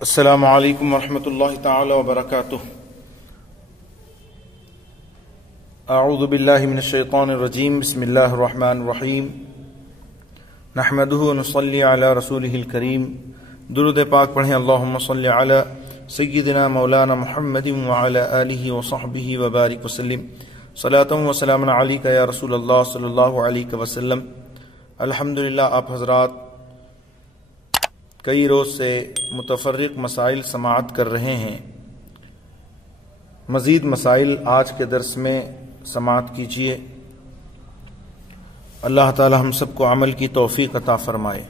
السلام علیکم ورحمۃ اللہ تعالی وبرکاتہ. اعوذ باللہ من الشیطان الرجیم. بسم اللہ الرحمن الرحیم. نحمدہ ونصلی علی رسولہ الکریم. درود پاک پڑھیں. اللہم صلی علی سیدنا مولانا محمد وعلی آلہ وصحبہ وبارک وسلم. صلاۃ و سلام علیک یا رسول اللہ صلی اللہ علیہ وسلم. الحمدللہ آپ حضرات کئی روز سے متفرق مسائل سماعت کر رہے ہیں. مزید مسائل آج کے درس میں سماعت کیجیے. اللہ تعالی ہم سب کو عمل کی توفیق عطا فرمائے.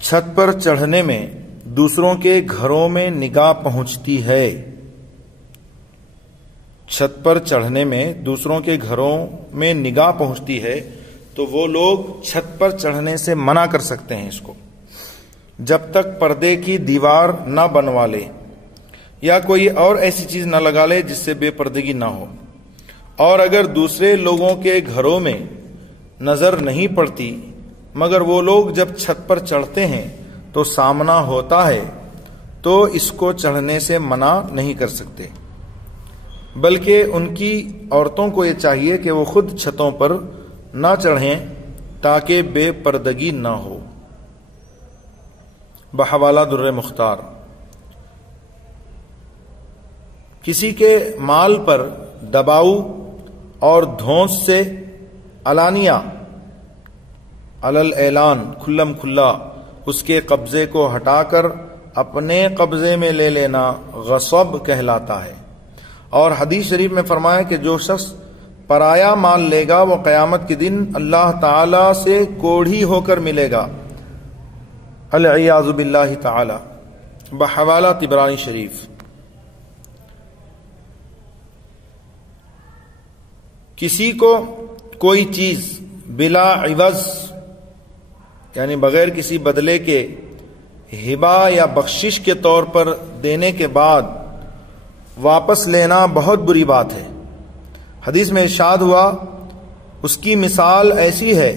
چھت پر چڑھنے میں دوسروں کے گھروں میں نگاہ پہنچتی ہے. چھت پر چڑھنے میں دوسروں کے گھروں میں نگاہ پہنچتی ہے تو وہ لوگ چھت پر چڑھنے سے منع کر سکتے ہیں اس کو، جب تک پردے کی دیوار نہ بنوا لے یا کوئی اور ایسی چیز نہ لگا لے جس سے بے پردگی نہ ہو. اور اگر دوسرے لوگوں کے گھروں میں نظر نہیں پڑتی مگر وہ لوگ جب چھت پر چڑھتے ہیں تو سامنا ہوتا ہے تو اس کو چڑھنے سے منع نہیں کر سکتے، بلکہ ان کی عورتوں کو یہ چاہیے کہ وہ خود چھتوں پر نہ چڑھیں تاکہ بے پردگی نہ ہو. بحوالہ در مختار. کسی کے مال پر دباؤ اور دھونس سے علانیہ علل اعلان کھلم کھلا اس کے قبضے کو ہٹا کر اپنے قبضے میں لے لینا غصب کہلاتا ہے. اور حدیث شریف میں فرمایا کہ جو شخص پرایا مال لے گا وہ قیامت کے دن اللہ تعالی سے کوڑھی ہو کر ملے گا. العیاذ باللہ تعالی. بحوالہ طبرانی شریف. کسی کو کوئی چیز بلا عوض یعنی بغیر کسی بدلے کے ہبہ یا بخشش کے طور پر دینے کے بعد واپس لینا بہت بری بات ہے. حدیث میں ارشاد ہوا اس کی مثال ایسی ہے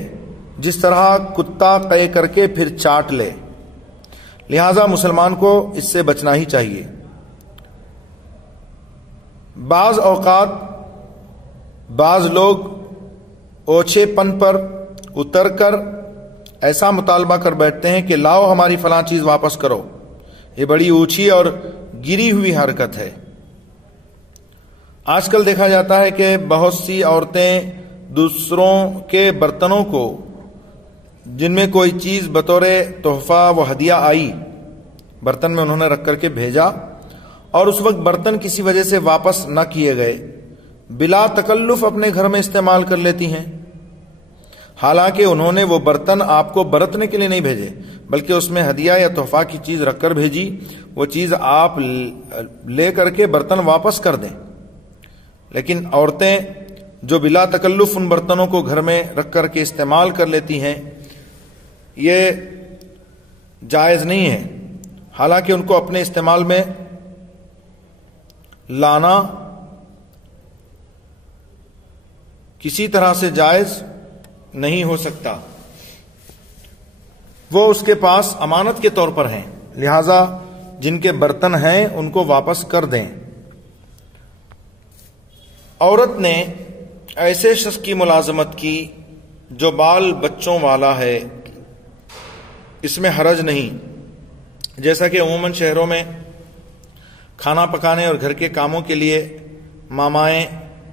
جس طرح کتا قے کر کے پھر چاٹ لے. لہذا مسلمان کو اس سے بچنا ہی چاہیے. بعض اوقات بعض لوگ اوچھے پن پر اتر کر ایسا مطالبہ کر بیٹھتے ہیں کہ لاؤ ہماری فلاں چیز واپس کرو. یہ بڑی اونچی اور گری ہوئی حرکت ہے. آج کل دیکھا جاتا ہے کہ بہت سی عورتیں دوسروں کے برتنوں کو جن میں کوئی چیز بطور تحفہ و ہدیہ آئی برتن میں انہوں نے رکھ کر کے بھیجا اور اس وقت برتن کسی وجہ سے واپس نہ کیے گئے بلا تکلف اپنے گھر میں استعمال کر لیتی ہیں. حالانکہ انہوں نے وہ برتن آپ کو برتنے کے لیے نہیں بھیجے بلکہ اس میں ہدیہ یا تحفہ کی چیز رکھ کر بھیجی. وہ چیز آپ لے کر کے برتن واپس کر دیں. لیکن عورتیں جو بلا تکلف ان برتنوں کو گھر میں رکھ کر کے استعمال کر لیتی ہیں یہ جائز نہیں ہے. حالانکہ ان کو اپنے استعمال میں لانا کسی طرح سے جائز نہیں ہو سکتا. وہ اس کے پاس امانت کے طور پر ہیں. لہذا جن کے برتن ہیں ان کو واپس کر دیں. عورت نے ایسے شخص کی ملازمت کی جو بال بچوں والا ہے اس میں حرج نہیں. جیسا کہ عموماً شہروں میں کھانا پکانے اور گھر کے کاموں کے لیے مامائیں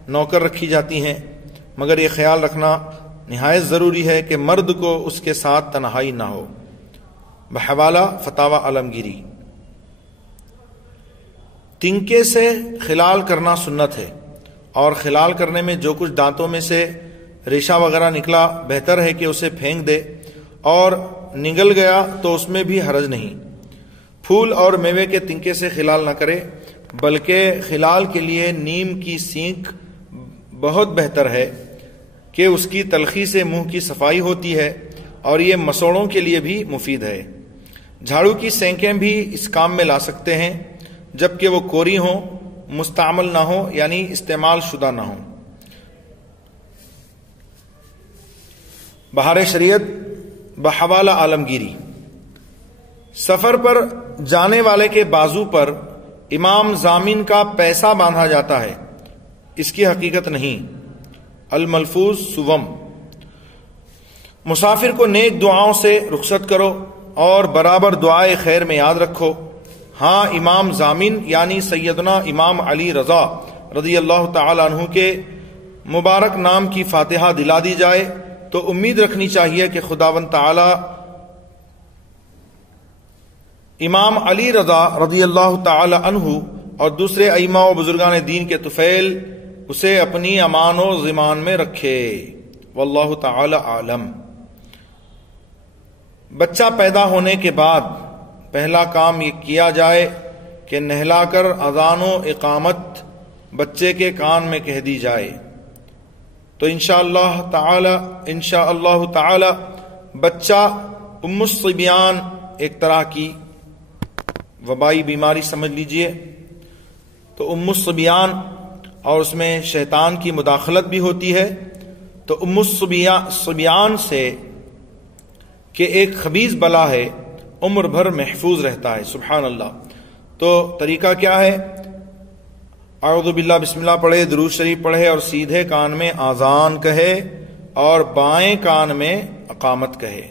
نوکر رکھی جاتی ہیں، مگر یہ خیال رکھنا نہایت ضروری ہے کہ مرد کو اس کے ساتھ تنہائی نہ ہو. بحوالہ فتاوی عالمگیری. تنکے سے خلال کرنا سنت ہے اور خلال کرنے میں جو کچھ دانتوں میں سے ریشہ وغیرہ نکلا بہتر ہے کہ اسے پھینک دے، اور نگل گیا تو اس میں بھی حرج نہیں. پھول اور میوے کے تنکے سے خلال نہ کرے بلکہ خلال کے لیے نیم کی سینک بہت بہتر ہے کہ اس کی تلخی سے منہ کی صفائی ہوتی ہے اور یہ مسوڑوں کے لیے بھی مفید ہے. جھاڑو کی سینکیں بھی اس کام میں لا سکتے ہیں جبکہ وہ کوری ہوں، مستعمل نہ ہو یعنی استعمال شدہ نہ ہو. بہار شریعت بحوالہ عالمگیری، سفر پر جانے والے کے بازو پر امام ضامن کا پیسہ باندھا جاتا ہے، اس کی حقیقت نہیں۔ الملفوظ سوم، مسافر کو نیک دعاؤں سے رخصت کرو اور برابر دعائے خیر میں یاد رکھو۔ ہاں، امام ضامن یعنی سیدنا امام علی رضا رضی اللہ تعالی عنہ کے مبارک نام کی فاتحہ دلا دی جائے تو امید رکھنی چاہیے کہ خداوند تعالی امام علی رضا رضی اللہ تعالی عنہ اور دوسرے ائمہ و بزرگان دین کے طفیل اسے اپنی امان و ضمان میں رکھے۔ واللہ تعالی عالم۔ بچہ پیدا ہونے کے بعد پہلا کام یہ کیا جائے کہ نہلا کر اذان و اقامت بچے کے کان میں کہہ دی جائے تو انشاءاللہ تعالی بچہ ام الصبیان، ایک طرح کی وبائی بیماری سمجھ لیجئے، تو ام الصبیان اور اس میں شیطان کی مداخلت بھی ہوتی ہے، تو ام الصبیان سے کہ ایک خبیث بلا ہے عمر بھر محفوظ رہتا ہے۔ سبحان اللہ۔ تو طریقہ کیا ہے؟ اعوذ باللہ بسم اللہ پڑھے، درود شریف پڑھے اور سیدھے کان میں آذان کہے اور بائیں کان میں اقامت کہے۔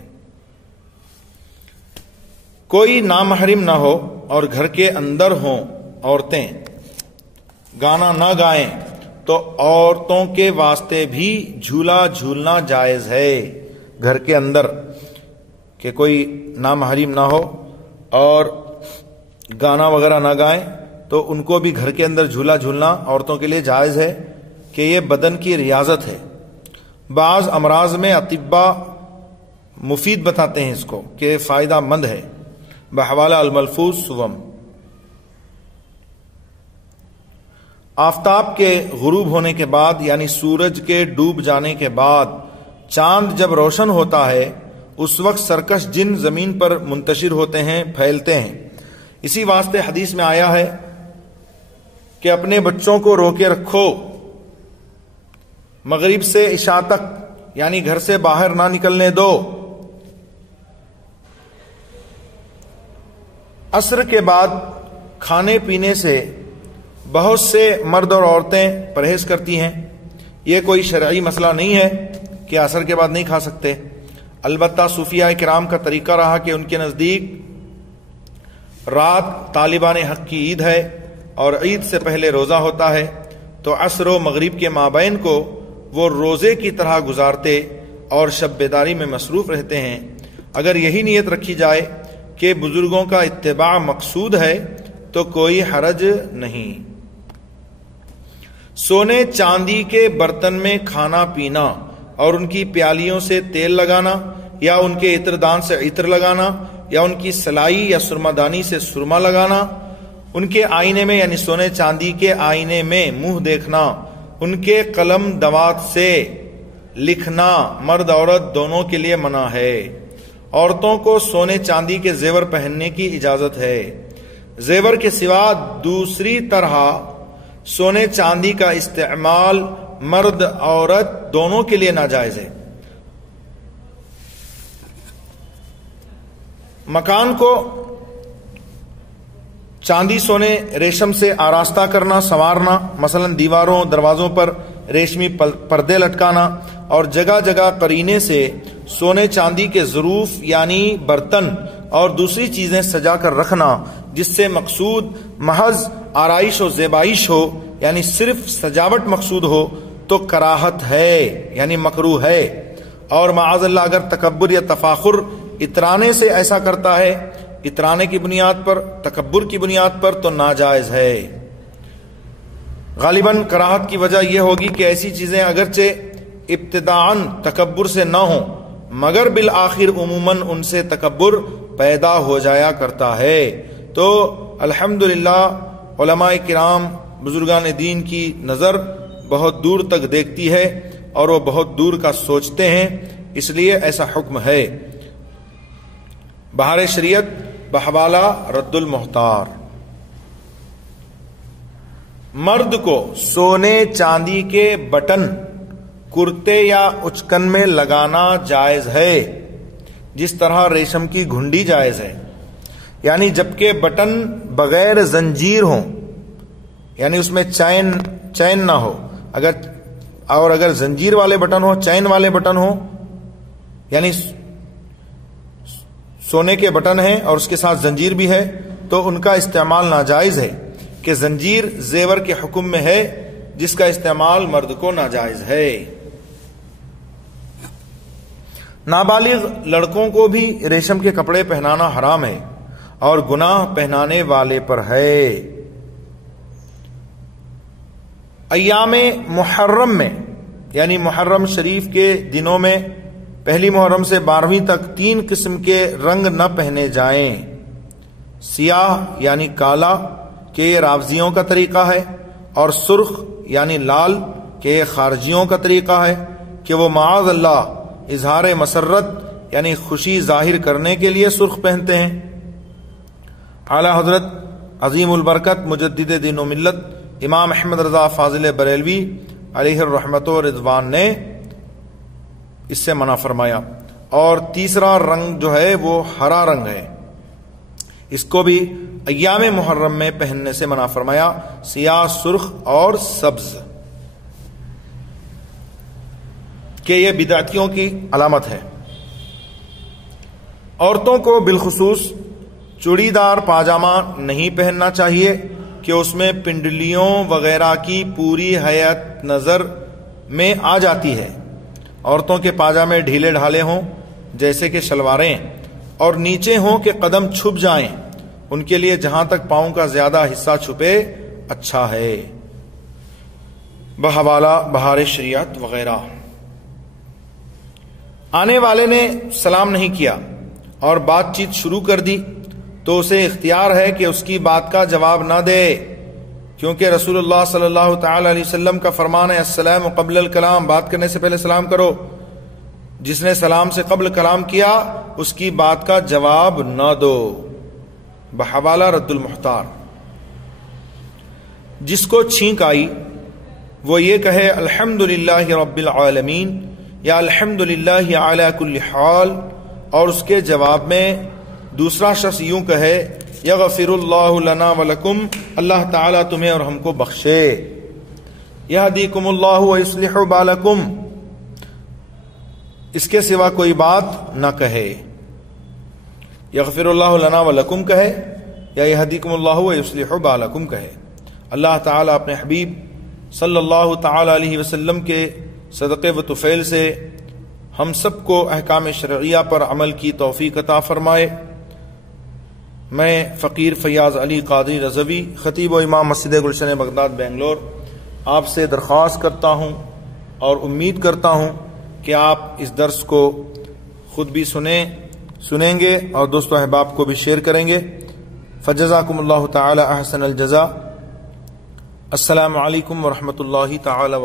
کوئی نامحرم نہ ہو اور گھر کے اندر ہوں عورتیں، گانا نہ گائیں تو عورتوں کے واسطے بھی جھولا جھولنا جائز ہے۔ گھر کے اندر کہ کوئی نامحرم نہ ہو اور گانا وغیرہ نہ گائیں تو ان کو بھی گھر کے اندر جھولا جھولنا عورتوں کے لیے جائز ہے کہ یہ بدن کی ریاضت ہے۔ بعض امراض میں اطباء مفید بتاتے ہیں اس کو کہ فائدہ مند ہے۔ بحوالہ الملفوظ سوم، آفتاب کے غروب ہونے کے بعد یعنی سورج کے ڈوب جانے کے بعد چاند جب روشن ہوتا ہے اس وقت سرکش جن زمین پر منتشر ہوتے ہیں، پھیلتے ہیں۔ اسی واسطے حدیث میں آیا ہے کہ اپنے بچوں کو روکے رکھو، مغرب سے عشاء تک یعنی گھر سے باہر نہ نکلنے دو، عصر کے بعد کھانے پینے سے بہت سے مرد اور عورتیں پرہیز کرتی ہیں۔ یہ کوئی شرعی مسئلہ نہیں ہے کہ عصر کے بعد نہیں کھا سکتے، البتہ صوفیاء کرام کا طریقہ رہا کہ ان کے نزدیک رات طالبان حق کی عید ہے اور عید سے پہلے روزہ ہوتا ہے، تو عصر و مغرب کے مابین کو وہ روزے کی طرح گزارتے اور شب بیداری میں مصروف رہتے ہیں۔ اگر یہی نیت رکھی جائے کہ بزرگوں کا اتباع مقصود ہے تو کوئی حرج نہیں۔ سونے چاندی کے برتن میں کھانا پینا اور ان کی پیالیوں سے تیل لگانا یا ان کے عطر دان سے عطر لگانا یا ان کی سلائی یا سرما دانی سے سرما لگانا، ان کے آئینے میں یعنی سونے چاندی کے آئینے میں منہ دیکھنا، ان کے قلم دوات سے لکھنا مرد عورت دونوں کے لیے منع ہے۔ عورتوں کو سونے چاندی کے زیور پہننے کی اجازت ہے۔ زیور کے سوا دوسری طرح سونے چاندی کا استعمال مرد عورت دونوں کے لیے ناجائز ہے۔ مکان کو چاندی سونے ریشم سے آراستہ کرنا، سنوارنا، مثلا دیواروں دروازوں پر ریشمی پردے لٹکانا اور جگہ جگہ قرینے سے سونے چاندی کے ظروف یعنی برتن اور دوسری چیزیں سجا کر رکھنا جس سے مقصود محض آرائش و زیبائش ہو یعنی صرف سجاوٹ مقصود ہو تو کراہت ہے یعنی مکروہ ہے، اور معاذ اللہ اگر تکبر یا تفاخر اترانے سے ایسا کرتا ہے، اترانے کی بنیاد پر، تکبر کی بنیاد پر، تو ناجائز ہے۔ غالباً کراہت کی وجہ یہ ہوگی کہ ایسی چیزیں اگرچہ ابتداءً تکبر سے نہ ہوں مگر بالآخر عموماً ان سے تکبر پیدا ہو جایا کرتا ہے۔ تو الحمدللہ علماء کرام بزرگان دین کی نظر بہت دور تک دیکھتی ہے اور وہ بہت دور کا سوچتے ہیں، اس لیے ایسا حکم ہے۔ بہار شریعت بحوالہ رد المحتار، مرد کو سونے چاندی کے بٹن کرتے یا اچکن میں لگانا جائز ہے، جس طرح ریشم کی گھنڈی جائز ہے، یعنی جبکہ بٹن بغیر زنجیر ہوں، یعنی اس میں چین نہ ہو، اگر زنجیر والے بٹن ہو، چین والے بٹن ہو، یعنی سونے کے بٹن ہیں اور اس کے ساتھ زنجیر بھی ہے، تو ان کا استعمال ناجائز ہے، کہ زنجیر زیور کے حکم میں ہے جس کا استعمال مرد کو ناجائز ہے۔ نابالغ لڑکوں کو بھی ریشم کے کپڑے پہنانا حرام ہے اور گناہ پہنانے والے پر ہے۔ ایام محرم میں، یعنی محرم شریف کے دنوں میں پہلی محرم سے 12ویں تک 3 قسم کے رنگ نہ پہنے جائیں۔ سیاہ یعنی کالا کہ یہ رافضیوں کا طریقہ ہے، اور سرخ یعنی لال کہ یہ خارجیوں کا طریقہ ہے، کہ وہ معاذ اللہ اظہار مسرت یعنی خوشی ظاہر کرنے کے لیے سرخ پہنتے ہیں۔ اعلی حضرت عظیم البرکت مجدد دین و ملت امام احمد رضا فاضل بریلوی علیہ الرحمت و رضوان نے اس سے منع فرمایا۔ اور تیسرا رنگ جو ہے وہ ہرا رنگ ہے، اس کو بھی ایام محرم میں پہننے سے منع فرمایا، سیاہ، سرخ اور سبز، کہ یہ بدعتیوں کی علامت ہے۔ عورتوں کو بالخصوص چوڑی دار پاجامہ نہیں پہننا چاہیے کہ اس میں پنڈلیوں وغیرہ کی پوری حیت نظر میں آ جاتی ہے۔ عورتوں کے پاجامے ڈھیلے ڈھالے ہوں جیسے کہ شلواریں، اور نیچے ہوں کہ قدم چھپ جائیں، ان کے لیے جہاں تک پاؤں کا زیادہ حصہ چھپے اچھا ہے، بحوالہ بہار شریعت وغیرہ۔ آنے والے نے سلام نہیں کیا اور بات چیت شروع کر دی تو اسے اختیار ہے کہ اس کی بات کا جواب نہ دے، کیونکہ رسول اللہ صلی اللہ تعالی علیہ وسلم کا فرمان ہے السلام قبل الکلام، بات کرنے سے پہلے سلام کرو۔ جس نے سلام سے قبل کلام کیا اس کی بات کا جواب نہ دو، بحوالہ رد المحتار۔ جس کو چھینک آئی وہ یہ کہے الحمدللہ رب العالمین یا الحمدللہ علی کل حال، اور اس کے جواب میں دوسرا شخص یوں کہے یغفر اللہ لنا ولکم، اللہ تعالیٰ تمہیں اور ہم کو بخشے، یہدیکم اللہ ویصلح بالکم، اس کے سوا کوئی بات نہ کہے، یغفر اللہ لنا ولکم کہے یا یہدیکم اللہ ویصلح بالکم کہے۔ اللہ تعالیٰ اپنے حبیب صلی اللہ تعالی علیہ وسلم کے صدقے و طفیل سے ہم سب کو احکام شرعیہ پر عمل کی توفیق عطا فرمائے۔ میں فقیر فیاض علی قادری رضوی، خطیب و امام مسجد گلشن بغداد بنگلور، آپ سے درخواست کرتا ہوں اور امید کرتا ہوں کہ آپ اس درس کو خود بھی سنیں گے اور دوست و احباب کو بھی شیئر کریں گے۔ فجزاکم اللہ تعالی احسن الجزا۔ السلام علیکم ورحمۃ اللہ تعالی